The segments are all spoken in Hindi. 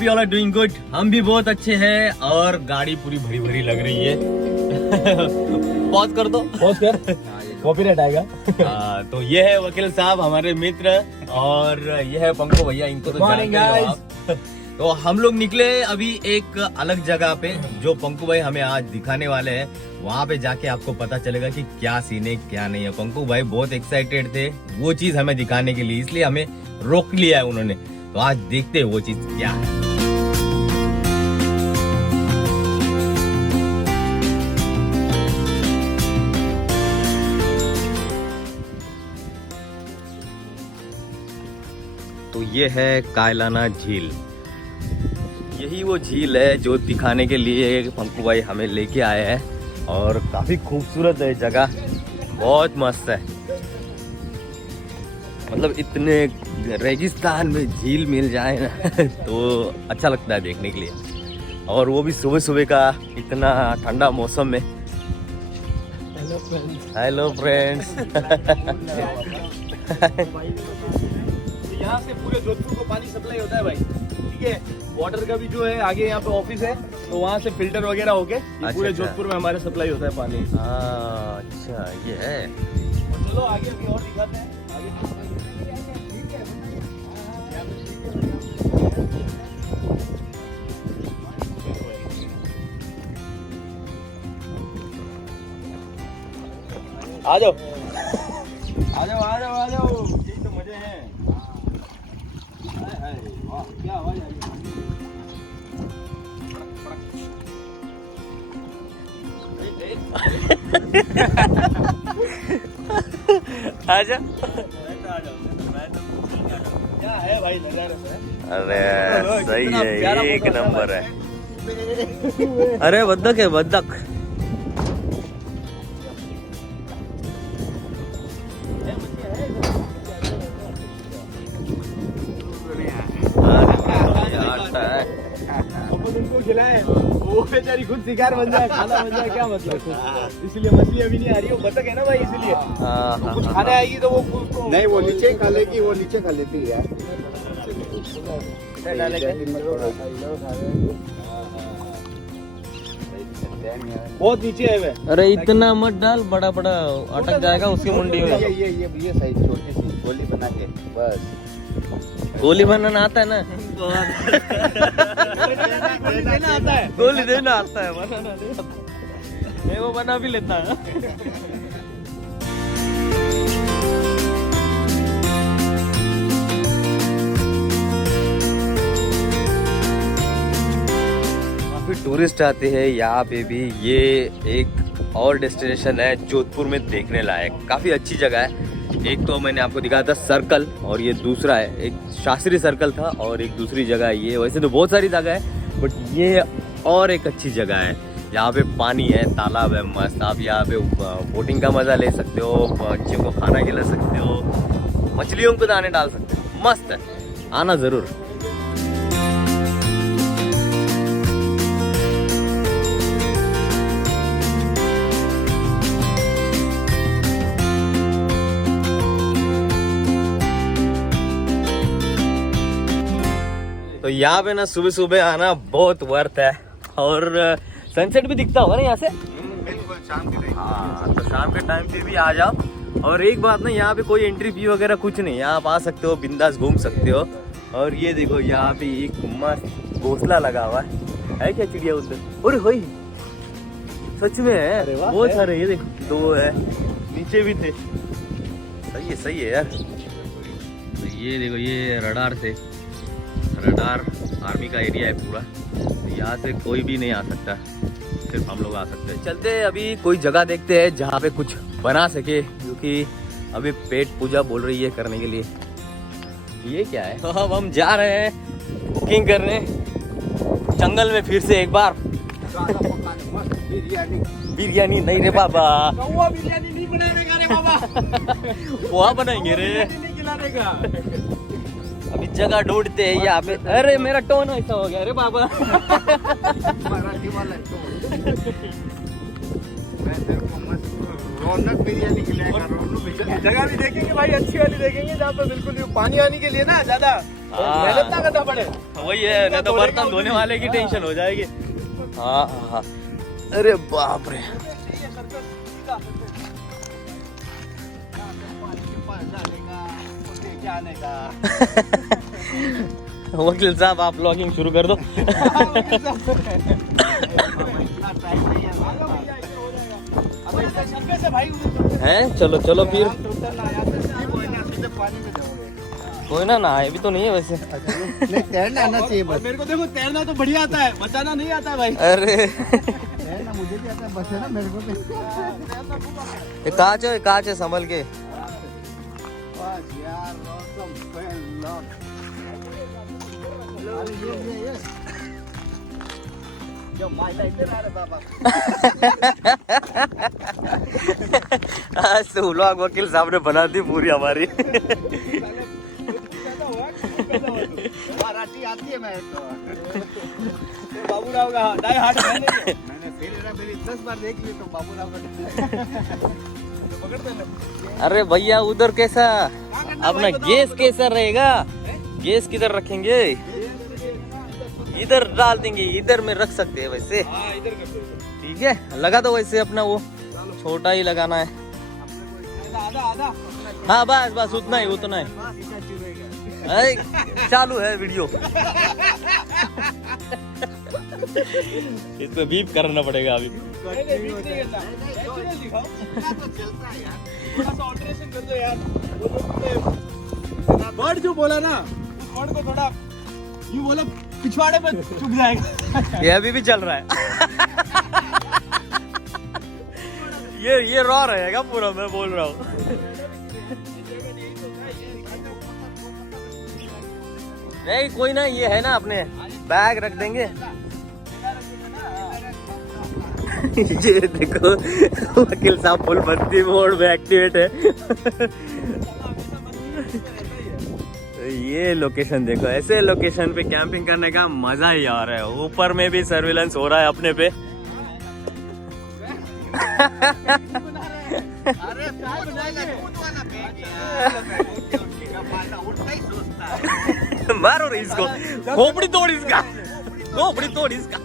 Hope you all are doing good. हम भी बहुत अच्छे हैं और गाड़ी पूरी भरी भरी लग रही है। पॉज कर दो, पॉज कर, कॉपीराइट आएगा। तो ये है वकील साहब हमारे मित्र और ये है पंकु भैया, इनको तो जानते हो आप। तो हम लोग निकले अभी एक अलग जगह पे जो पंकु भाई हमें आज दिखाने वाले हैं। वहाँ पे जाके आपको पता चलेगा कि क्या सीन है क्या नहीं है। पंकु भाई बहुत एक्साइटेड थे वो चीज हमें दिखाने के लिए, इसलिए हमें रोक लिया है उन्होंने। तो आज देखते हैं वो चीज क्या है। तो ये है कायलाना झील। यही वो झील है जो दिखाने के लिए पंकु भाई हमें लेके आए हैं और काफी खूबसूरत है जगह, बहुत मस्त है। मतलब इतने रेगिस्तान में झील मिल जाए ना तो अच्छा लगता है देखने के लिए, और वो भी सुबह सुबह का इतना ठंडा मौसम में। Hello friends. यहाँ से पूरे जोधपुर को पानी सप्लाई होता है भाई, ठीक है। वाटर का भी जो है आगे यहाँ पे ऑफिस है, तो वहाँ से फिल्टर वगैरह होके पूरे जोधपुर में हमारे सप्लाई होता है पानी। अच्छा ये है। चलो आगे भी और दिखाते हैं आगे। आ जाओ आ जाओ आ जाओ आ जाओ, यही तो मजे हैं। वाह क्या आवाज आ रही है। आजा। क्या है भाई नजारा? अरे सही है, एक नंबर है। अरे बद्दक है बद्दक। खिलाए वो बेचारी खुद शिकार बन जाए, खाना बन जाए, क्या मतलब। इसलिए मछली अभी नहीं आ रही है, वो बतख है ना भाई, इसलिए तो कुछ खाने आएगी तो वो नहीं, वो नीचे खा लेगी, वो नीचे खा लेती है। बहुत नीचे है वे। अरे इतना मत डाल, बड़ा बड़ा अटक जाएगा उसकी मुंडी में। ये साइज छोटी सी गोली बना के बस। गोली बनाना आता है ना? आता है, गोली देना आता है, बनाना नहीं आता। मैं वो बना भी लेता है। काफी टूरिस्ट आते हैं यहाँ पे भी। ये एक और डेस्टिनेशन है जोधपुर में देखने लायक, काफी अच्छी जगह है। एक तो मैंने आपको दिखाया था सर्कल, और ये दूसरा है, एक शास्त्री सर्कल था और एक दूसरी जगह है ये। वैसे तो बहुत सारी जगह है बट ये और एक अच्छी जगह है। यहाँ पे पानी है, तालाब है मस्त। आप यहाँ पे बोटिंग का मजा ले सकते हो, पंछियों को खाना खिला सकते हो, मछलियों को दाने डाल सकते हो, मस्त है, आना जरूर। तो यहाँ पे ना सुबह सुबह आना बहुत वर्थ है, और सनसेट भी दिखता होगा ना यहाँ से। बिल्कुल शाम के टाइम। हाँ तो शाम के टाइम पे भी आ जाओ। और एक बात ना, यहाँ पे कोई एंट्री फी वगैरह कुछ नहीं, आप आ सकते हो, बिंदास घूम सकते हो। और ये देखो यहाँ पे एक मस्त घोंसला लगा हुआ है क्या चिड़िया उधर? अरे होई सच में है, बहुत सारे। ये देखो दो है, नीचे भी थे। सही है यार। तो ये देखो ये रडार आर्मी का एरिया है पूरा। तो यहाँ से कोई भी नहीं आ सकता, सिर्फ हम लोग आ सकते हैं। चलते हैं अभी कोई जगह देखते हैं जहाँ पे कुछ बना सके, क्योंकि अभी पेट पूजा बोल रही है करने के लिए। ये क्या है? तो अब हम जा रहे हैं कुकिंग करने जंगल में फिर से एक बार। बिरयानी नहीं रे बाबा, बिरयानी नहीं बनाने का रे बाबा। वहाँ बनाएंगे रे, नहीं खिलाने का। अभी जगह ढूंढते हैं यहाँ पे। अरे मेरा टोन ऐसा हो गया रे बाबा। मराठी वाला है तो मैं तेरे को मस्त रौनक बिरयानी खिलाएगा, रौनक बिरयानी। जगह भी देखेंगे भाई, अच्छी वाली देखेंगे जहाँ पे बिल्कुल भी पानी आने के लिए ना ज्यादा मेहनत ना करना पड़े। वही है, नहीं तो बर्तन धोने वाले की टेंशन हो जाएगी। हाँ हाँ, अरे बाप रे। वकील साहब आप ब्लॉगिंग शुरू कर दो। हैं चलो चलो फिर, कोई ना नहाए भी तो नहीं है वैसे। नहीं, तैरना आना चाहिए बस। मेरे को देखो तैरना तो बढ़िया आता है, बचाना नहीं आता है भाई। अरे तैरना मुझे भी आता है, बस है ना मेरे को भी। ये कांच है संभल के। बस यार, रौनक पहन अरे ये जो माइला इधर आ रहा बाबा। आज तो व्लॉग वकील साहब ने बना दी पूरी हमारी। मराठी आती है मेरे को। बाबू राव का डाई हार्ट मैंने फिर मेरी 10 बार देख ली तो बाबू राव का पकड़ते हैं। अरे भैया उधर कैसा अपना गैस कैसा रहेगा? गैस किधर रखेंगे? इधर डाल देंगे, इधर में रख सकते हैं वैसे। हाँ इधर कर दो। ठीक है, लगा दो वैसे अपना, वो छोटा ही लगाना है। आधा आधा हाँ बस बस उतना ही उतना ही। अरे, चालू है वीडियो। इसमें बीप करना पड़ेगा अभी। वर्ड जो बोला ना, उस वर्ड को थोड़ा यूं बोलो, पिछवाड़े पे चुभ जाएगा। ये अभी भी चल रहा है। ये रॉ रहेगा पूरा, मैं बोल रहा हूँ। नहीं कोई ना, ये है ना अपने बैग रख देंगे। ये देखो वकील साहब फुल मस्ती मोड में एक्टिवेट है। ये लोकेशन देखो, ऐसे लोकेशन पे कैंपिंग करने का मजा ही आ रहा है। ऊपर में भी सर्विलेंस हो रहा है अपने पे। मारो रे इसको, खोपड़ी तोड़ इसका, खोपड़ी तोड़ इसका।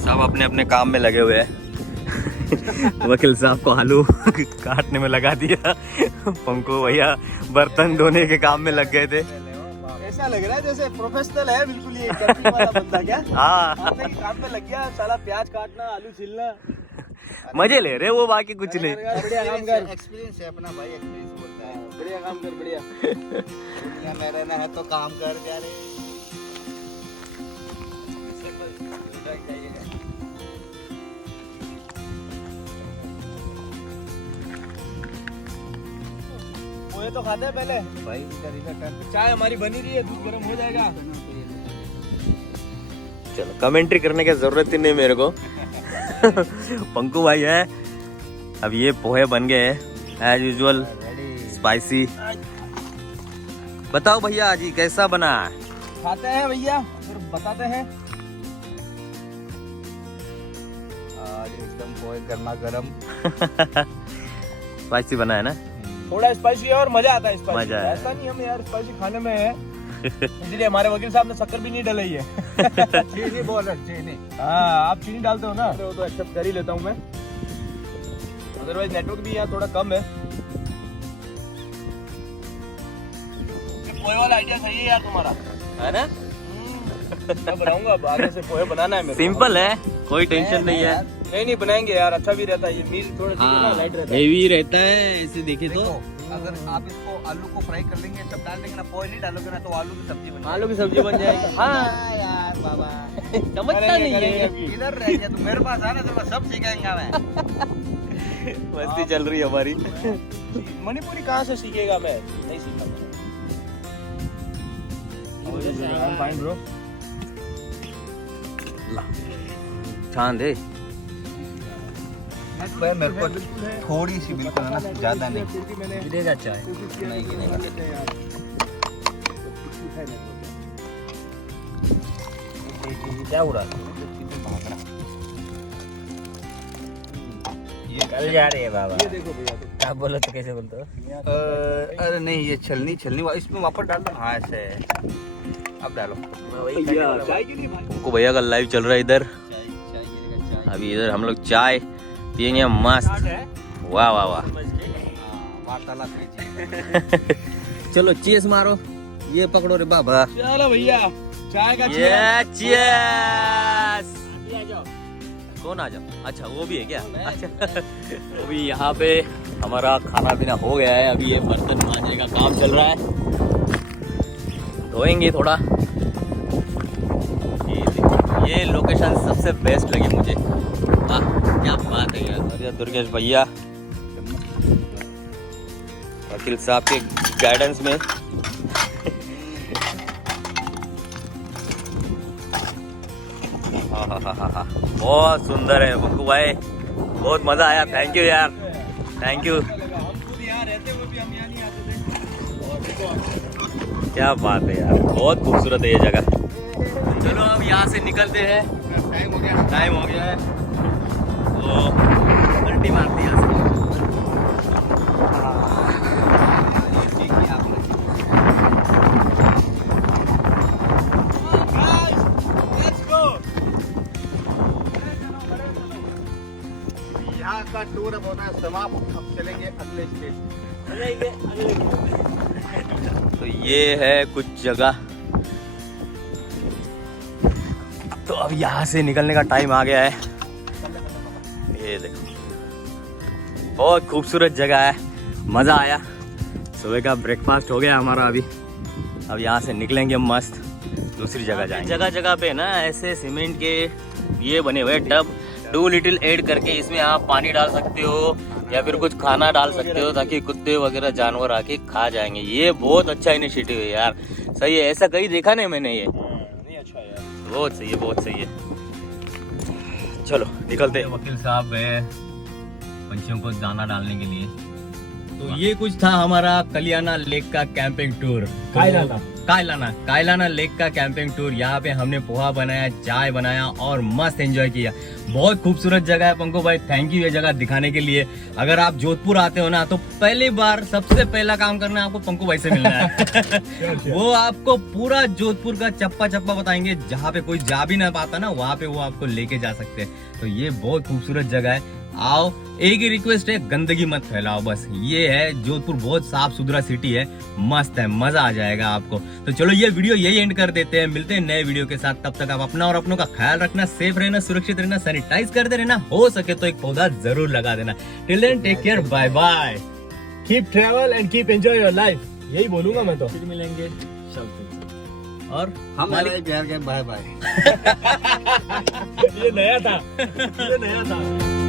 सब अपने अपने काम में लगे हुए हैं। वकील साहब को आलू काटने में लगा दिया, पंको भैया बर्तन धोने के काम में लग गए थे। ऐसा लग रहा है जैसे प्रोफेशनल है बिल्कुल ये कैंपिंग वाला बंदा। क्या हाँ आपने ही काम में लग गया, साला प्याज काटना, आलू छीलना। मजे ले रहे वो, बाकी कुछ नहीं। बढ़िया काम कर, एक्सपीरियंस है अपना भाई, एक्सपीरियंस बोलता है। बढ़िया काम कर, बढ़िया। दुनिया में रहना है तो काम कर जा रे। पोहे तो खाते हैं पहले भाई इधर इधर कर। चाय हमारी बनी रही है, दूध गर्म हो जाएगा। चलो कमेंट्री करने की जरूरत ही नहीं मेरे को। पंकु भाई है। अब ये पोहे बन गए एज यूजुअल स्पाइसी। बताओ भैया जी कैसा बना? खाते हैं भैया, फिर बताते हैं। आज एकदम पोहे गर्मा गर्म। स्पाइसी बना है ना? थोड़ा स्पाइसी है और मजा आता है स्पाइसी। मजा है। ऐसा नहीं हम यार स्पाइसी खाने में है, इसलिए हमारे वकील साहब ने शक्कर भी नहीं डलाई है। चीनी बोल रहे, चीनी। हाँ आप चीनी डालते हो ना, वो तो एक्सेप्ट कर ही लेता हूँ मैं। अदरवाइज नेटवर्क भी यहाँ थोड़ा कम है। पोहे वाला आइडिया सही है यार तुम्हारा, है ना? मैं बनाऊंगा अब आगे से। पोहे बनाना है मेरे को। सिंपल है, कोई टेंशन नहीं है। नहीं बनाएंगे यार, अच्छा भी रहता है ये मील, थोड़ा लाइट रहता है। हेवी रहता है ऐसे देखे तो। अगर आप इसको आलू को फ्राई कर लेंगे, सब डाल देंगे ना, पोहे नहीं डालोगे ना, तो आलू की सब्जी बन आलू की सब्जी बन जाएगी। हाँ यार बाबा, समझता नहीं है। इधर रह गया तू, मेरे पास आना तो मैं सब सिखाऊंगा मैं। मस्ती चल रही है हमारी। मणिपुरी कहाँ से सीखेगा? मैं नहीं सीखा। Fine bro. छान दे। मेरे को थोड़ी सी बिल्कुल है ना, ज्यादा नहीं। गिरेगा चाय। नहीं गिरेगा। क्या हो रहा है? कल जा रही है बाबा। ये देखो भैया तो आप बोलो तो कैसे बोलते हो? अरे नहीं, ये छलनी इसमें वापस डाल दो। हाँ ऐसे है। अब डालो। भैया चाय के लिए भाई हमको भैया का लाइव चल रहा है इधर। अभी इधर हम लोग चाय पियेंगे मस्त। वाह वाह वाह। वार्तालाप कीजिए। चलो चीज मारो। ये पकड़ो रे बाबा। चलो भैया चाय का ये चीज। कौन आ जाओ? अच्छा वो भी है क्या? अच्छा वो भी यहाँ पे हमारा खाना पीना हो गया है। अभी ये बर्तन मांजने का काम चल रहा है, धोएंगे थोड़ा। ये लोकेशन सबसे बेस्ट लगी मुझे। वाह क्या बात है यार। और दुर्गेश भैया वकील साहब के गाइडेंस में हाँ बहुत सुंदर है बंकू भाई, बहुत मजा आया। थैंक यू यार, थैंक यू। हम खुद यहाँ रहते हुए भी हम यहाँ नहीं आते थे। क्या बात है यार, बहुत खूबसूरत है ये जगह। चलो अब यहाँ से निकलते हैं, टाइम हो गया है तो पलटी मारते हैं यहाँ से। यहाँ का टूर अब होना समाप्त। अब चलेंगे अगले स्टेट। तो ये है कुछ जगह। तो अब यहाँ से निकलने का टाइम आ गया है। ये देखो बहुत खूबसूरत जगह है, मज़ा आया। सुबह का ब्रेकफास्ट हो गया हमारा। अभी अब यहाँ से निकलेंगे मस्त, दूसरी जगह जाएंगे। जगह जगह पे ना ऐसे सीमेंट के ये बने हुए टब, 2 लीटर ऐड करके इसमें आप पानी डाल सकते हो या फिर कुछ खाना डाल सकते हो ताकि कुत्ते वगैरह जानवर आके खा जाएंगे। ये बहुत अच्छा इनिशिएटिव है यार, सही है। ऐसा कहीं देखा नहीं मैंने ये। नहीं अच्छा यार, बहुत सही है, बहुत सही है। चलो निकलते हैं। वकील साहब गए पंछियों को दाना डालने के लिए। तो ये कुछ था हमारा कलियाना लेक का कैंपिंग टूर। कायलाना लेक का कैंपिंग टूर। यहाँ पे हमने पोहा बनाया, चाय बनाया और मस्त एंजॉय किया। बहुत खूबसूरत जगह है पंकु भाई, थैंक यू ये जगह दिखाने के लिए। अगर आप जोधपुर आते हो ना तो पहली बार सबसे पहला काम करना है आपको पंकु भाई से मिलना है। वो आपको पूरा जोधपुर का चप्पा चप्पा बताएंगे, जहाँ पे कोई जा भी ना पाता ना वहाँ पे वो आपको लेके जा सकते हैं। तो ये बहुत खूबसूरत जगह है, आओ। एक ही रिक्वेस्ट है, गंदगी मत फैलाओ बस। ये है जोधपुर, बहुत साफ सुथरा सिटी है, मस्त है, मजा आ जाएगा आपको। तो चलो ये वीडियो यही एंड कर देते हैं, मिलते हैं नए वीडियो के साथ। तब तक आप अपना और अपनों का ख्याल रखना, सेफ रहना, सुरक्षित रहना, सैनिटाइज करते रहना, हो सके तो एक पौधा जरूर लगा देना। Till then take care, bye bye. Keep travel and keep enjoy your life, यही बोलूंगा मैं तो। फिर मिलेंगे और हमारे बिहार के बाय बाय। ये नया था, ये नया था।